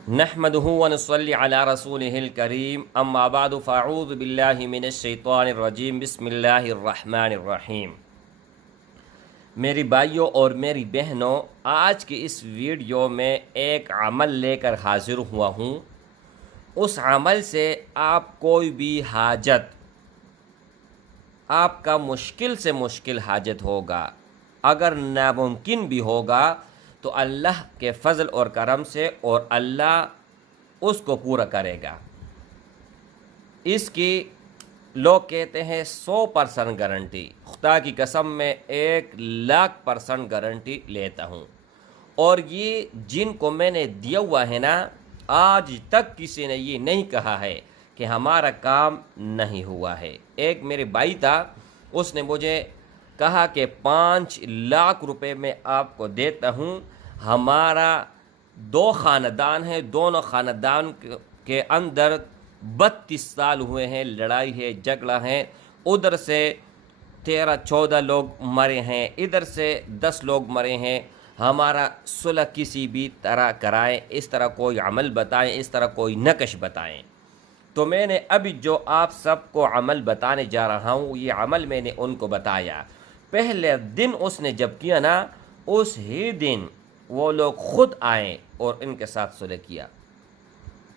नहमदुहु व नसल्ली अला रसूलिहिल करीम अम्मा बाद फ़अऊज़ु बिल्लाहि मिनश शैतानिर रजीम बिस्मिल्लाहिर रहमानिर रहीम। मेरी भाइयों और मेरी बहनों, आज की इस वीडियो में एक अमल लेकर हाजिर हुआ हूँ। उस अमल से आप कोई भी हाजत, आपका मुश्किल से मुश्किल हाजत होगा, अगर नामुमकिन भी होगा तो अल्लाह के फ़ज़ल और करम से और अल्लाह उसको पूरा करेगा। इसकी लोग कहते हैं 100% गारंटी। खुदा की कसम मैं 1,00,000% गारंटी लेता हूँ। और ये जिनको मैंने दिया हुआ है ना, आज तक किसी ने ये नहीं कहा है कि हमारा काम नहीं हुआ है। एक मेरे भाई था, उसने मुझे कहा कि 5 लाख रुपए मैं आपको देता हूँ। हमारा 2 ख़ानदान है, दोनों ख़ानदान के अंदर 32 साल हुए हैं, लड़ाई है, झगड़ा है। उधर से 13-14 लोग मरे हैं, इधर से 10 लोग मरे हैं। हमारा सुलह किसी भी तरह कराएं, इस तरह कोई अमल बताएं, इस तरह कोई नकश बताएं। तो मैंने अभी जो आप सबको अमल बताने जा रहा हूँ, ये अमल मैंने उनको बताया। पहले दिन उसने जब किया ना, उस ही दिन वो लोग खुद आए और इनके साथ सुलह किया।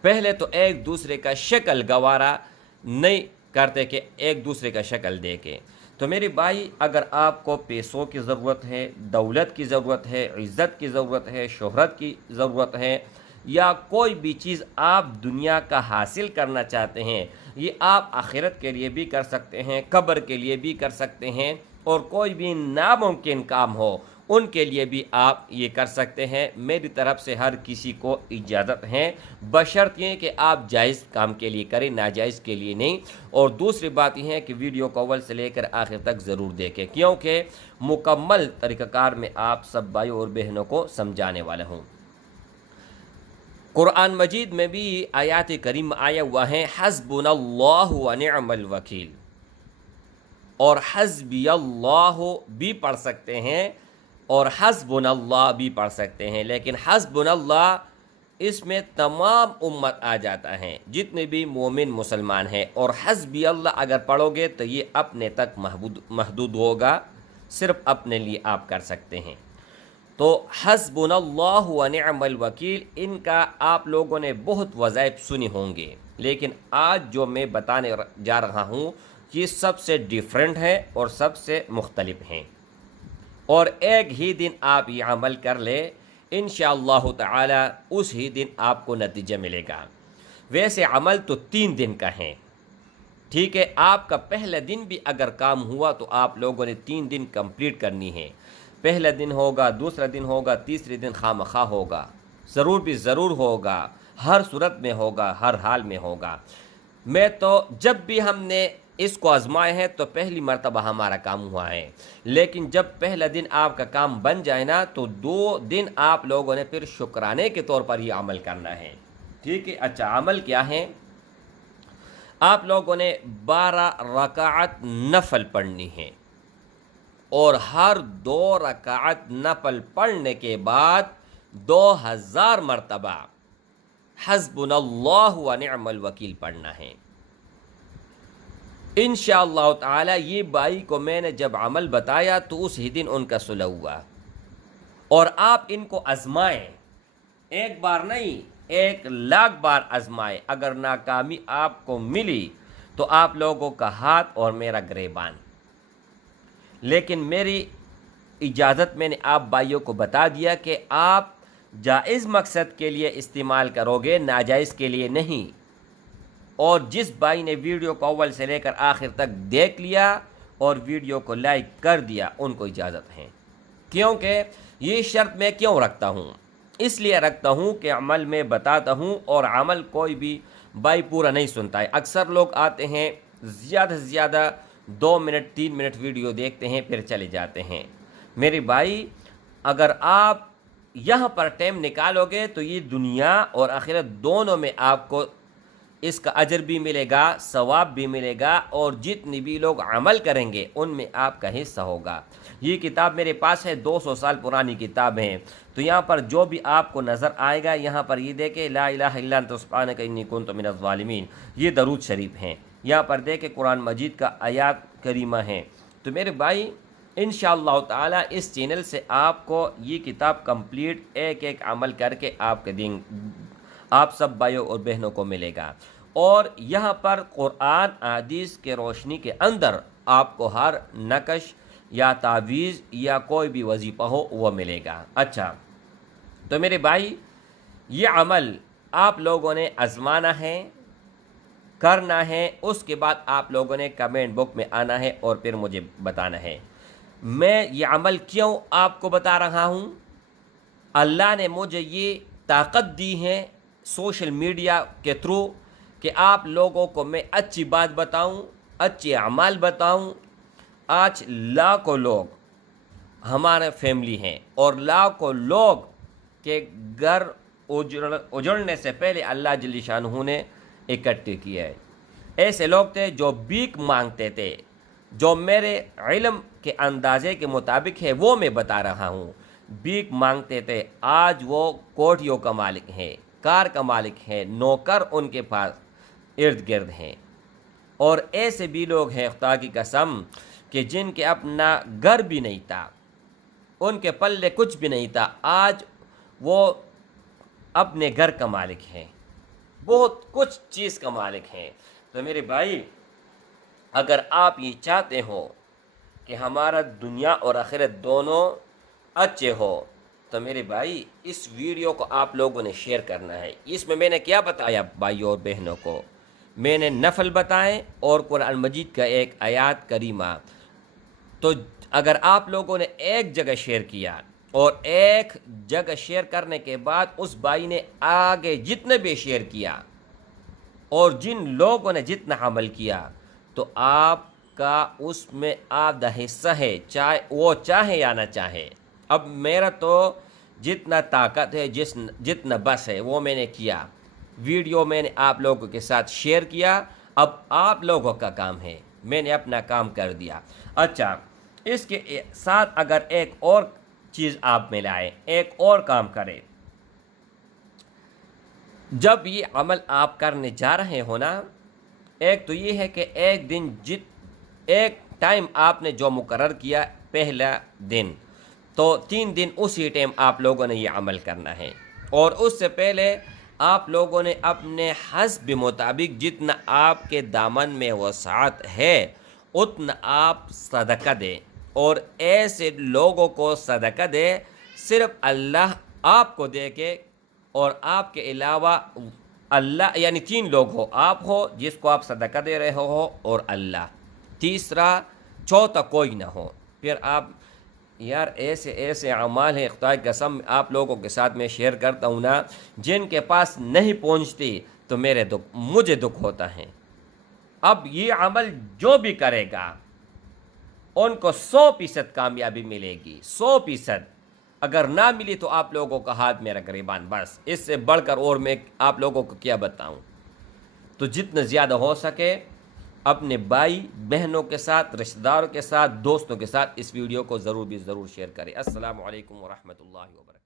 पहले तो एक दूसरे का शक्ल गवारा नहीं करते कि एक दूसरे का शक्ल देके। तो मेरे भाई, अगर आपको पैसों की ज़रूरत है, दौलत की ज़रूरत है, इज़्ज़त की ज़रूरत है, शोहरत की ज़रूरत है, या कोई भी चीज़ आप दुनिया का हासिल करना चाहते हैं, ये आप आखिरत के लिए भी कर सकते हैं, कब्र के लिए भी कर सकते हैं, और कोई भी नामुमकिन काम हो उनके लिए भी आप ये कर सकते हैं। मेरी तरफ से हर किसी को इजाज़त है, बशर्ते कि आप जायज़ काम के लिए करें, नाजायज़ के लिए नहीं। और दूसरी बात यह है कि वीडियो को अव्वल से लेकर आखिर तक ज़रूर देखें, क्योंकि मुकम्मल तरीक़ाकार में आप सब भाइयों और बहनों को समझाने वाला हूँ। कुरान मजीद में भी आयात करीम आया हुआ है, हस्बुनल्लाहु व निअमल वकील। और हस्बियल्लाहु भी पढ़ सकते हैं और हस्बुनल्लाह भी पढ़ सकते हैं, लेकिन हस्बुनल्लाह इसमें तमाम उम्मत आ जाता है, जितने भी मोमिन मुसलमान हैं। और हस्बियल्लाह अगर पढ़ोगे तो ये अपने तक महदूद होगा, सिर्फ अपने लिए आप कर सकते हैं। तो हस्बुनल्लाहु व निअमल वकील, इनका आप लोगों ने बहुत वज़ाइफ सुनी होंगे, लेकिन आज जो मैं बताने जा रहा हूँ ये सबसे डिफरेंट है और सबसे मुख्तलिफ हैं। और एक ही दिन आप ये अमल कर ले, इंशाअल्लाह ताला उस ही दिन आपको नतीजा मिलेगा। वैसे अमल तो 3 दिन का है, ठीक है। आपका पहले दिन भी अगर काम हुआ तो आप लोगों ने 3 दिन कंप्लीट करनी है। पहला दिन होगा, दूसरा दिन होगा, तीसरे दिन खामखा होगा, ज़रूर भी ज़रूर होगा, हर सूरत में होगा, हर हाल में होगा। मैं तो जब भी हमने इसको आजमाए हैं तो पहली मर्तबा हमारा काम हुआ है, लेकिन जब पहला दिन आपका काम बन जाए ना, तो 2 दिन आप लोगों ने फिर शुक्राने के तौर पर ये अमल करना है, ठीक है। अच्छा, अमल क्या है? आप लोगों ने 12 रकात नफल पढ़नी है, और हर 2 रकात नफल पढ़ने के बाद 2000 मरतबा हस्बुनल्लाहु व निअमल वकील पढ़ना है। इंशाअल्लाह ताला ये भाई को मैंने जब अमल बताया तो उस ही दिन उनका सुलह हुआ। और आप इनको आजमाएं, एक बार नहीं 1,00,000 बार आजमाएं। अगर नाकामी आपको मिली तो आप लोगों का हाथ और मेरा गिरबान। लेकिन मेरी इजाज़त मैंने आप भाइयों को बता दिया कि आप जायज़ मकसद के लिए इस्तेमाल करोगे, नाजायज़ के लिए नहीं। और जिस भाई ने वीडियो को अव्वल से लेकर आखिर तक देख लिया और वीडियो को लाइक कर दिया, उनको इजाज़त है। क्योंकि ये शर्त मैं क्यों रखता हूँ? इसलिए रखता हूँ कि अमल में बताता हूँ, और अमल कोई भी भाई पूरा नहीं सुनता है। अक्सर लोग आते हैं, ज़्यादा से ज़्यादा 2 मिनट 3 मिनट वीडियो देखते हैं, फिर चले जाते हैं। मेरे भाई, अगर आप यहाँ पर टाइम निकालोगे तो ये दुनिया और आखिरत दोनों में आपको اس کا اجر بھی ملے گا، ثواب بھی ملے گا، اور جتنی بھی لوگ عمل کریں گے ان میں آپ کا حصہ ہوگا۔ یہ کتاب میرے پاس ہے، 200 سال پرانی کتاب ہے۔ تو یہاں پر جو بھی آپ کو نظر آئے گا، یہاں پر یہ دیکھیں لا الہ الا انت سبحانک انی کنت من الظالمین، یہ درود شریف ہیں۔ یہاں پر دیکھیں قرآن مجید کا آیات کریمہ ہیں۔ تو میرے بھائی انشاءاللہ تعالی اس چینل سے آپ کو یہ کتاب کمپلیٹ ایک ایک عمل کر کے آپ کے دن آپ سب بھائیوں اور بہنوں کو ملے گا، اور یہاں پر قرآن حدیث کے روشنی کے اندر آپ کو ہر نقش یا تعویذ یا کوئی بھی وظیفہ ہو وہ ملے گا۔ اچھا، تو میرے بھائی یہ عمل آپ لوگوں نے آزمانا ہے، کرنا ہے، اس کے بعد آپ لوگوں نے کمنٹ بک میں آنا ہے اور پھر مجھے بتانا ہے۔ میں یہ عمل کیوں آپ کو بتا رہا ہوں؟ اللہ نے مجھے یہ طاقت دی ہے سوشل میڈیا کے تھرو کہ آپ لوگوں کو میں اچھی بات بتاؤں، اچھے اعمال بتاؤں۔ آج لاکھوں لوگ ہمارے فیملی ہیں، اور لاکھوں لوگ کے گھر اجڑنے سے پہلے اللہ جل شانہ نے اکٹھے کیا ہے۔ ایسے لوگ تھے جو بھیک مانگتے تھے، جو میرے علم کے اندازے کے مطابق ہے وہ میں بتا رہا ہوں، بھیک مانگتے تھے، آج وہ کوٹھیوں کا مالک ہیں، کار کا مالک ہے، نوکر ان کے پاس ارد گرد ہیں۔ اور ایسے بھی لوگ ہیں خدا کی قسم کہ جن کے اپنا گھر بھی نہیں تھا، ان کے پلے کچھ بھی نہیں تھا، آج وہ اپنے گھر کا مالک ہیں، بہت کچھ چیز کا مالک ہیں۔ تو میرے بھائی اگر آپ یہ چاہتے ہو کہ ہمارا دنیا اور آخرت دونوں اچھے ہو، تو میرے بھائی اس ویڈیو کو آپ لوگوں نے شیئر کرنا ہے۔ اس میں نے کیا بتایا بھائیوں اور بہنوں کو؟ میں نے نفل بتائے اور قرآن مجید کا ایک آیات کریمہ۔ تو اگر آپ لوگوں نے ایک جگہ شیئر کیا، اور ایک جگہ شیئر کرنے کے بعد اس بھائی نے آگے جتنے بھی شیئر کیا، اور جن لوگوں نے جتنا عمل کیا، تو آپ کا اس میں آدھا حصہ ہے، چاہے وہ چاہے یا نہ چاہے۔ اب میرا تو جتنا طاقت ہے، جتنا بس ہے وہ میں نے کیا، ویڈیو میں نے آپ لوگوں کے ساتھ شیئر کیا۔ اب آپ لوگوں کا کام ہے، میں نے اپنا کام کر دیا۔ اچھا، اس کے ساتھ اگر ایک اور چیز آپ میں لائیں، ایک اور کام کریں، جب یہ عمل آپ کرنے جا رہے ہو نا، ایک تو یہ ہے کہ ایک دن ایک ٹائم آپ نے جو مقرر کیا پہلا دن، تو 3 دن اسی ٹائم آپ لوگوں نے یہ عمل کرنا ہے، اور اس سے پہلے آپ لوگوں نے اپنے حسب مطابق جتنا آپ کے دامن میں وسعت ہے اتنا آپ صدقہ دیں، اور ایسے لوگوں کو صدقہ دے صرف اللہ آپ کو دے کے، اور آپ کے علاوہ اللہ، یعنی 3 لوگ ہو، آپ ہو جس کو آپ صدقہ دے رہے ہو، اور اللہ، تیسرا چوتھا کوئی نہ ہو۔ پھر آپ یار ایسے اعمال ہیں خدا کی قسم آپ لوگوں کے ساتھ میں شیئر کرتا ہوں نا، جن کے پاس نہیں پہنچتی تو مجھے دکھ ہوتا ہے۔ اب یہ عمل جو بھی کرے گا ان کو 100% کامیابی ملے گی، 100%۔ اگر نہ ملی تو آپ لوگوں کا ہاتھ میرا گریبان، بس اس سے بڑھ کر اور میں آپ لوگوں کو کیا بتاؤں۔ تو جتنا زیادہ ہو سکے اپنے بھائی بہنوں کے ساتھ، رشتہ داروں کے ساتھ، دوستوں کے ساتھ اس ویڈیو کو ضرور شیئر کریں۔ السلام علیکم ورحمۃ اللہ وبرکاتہ۔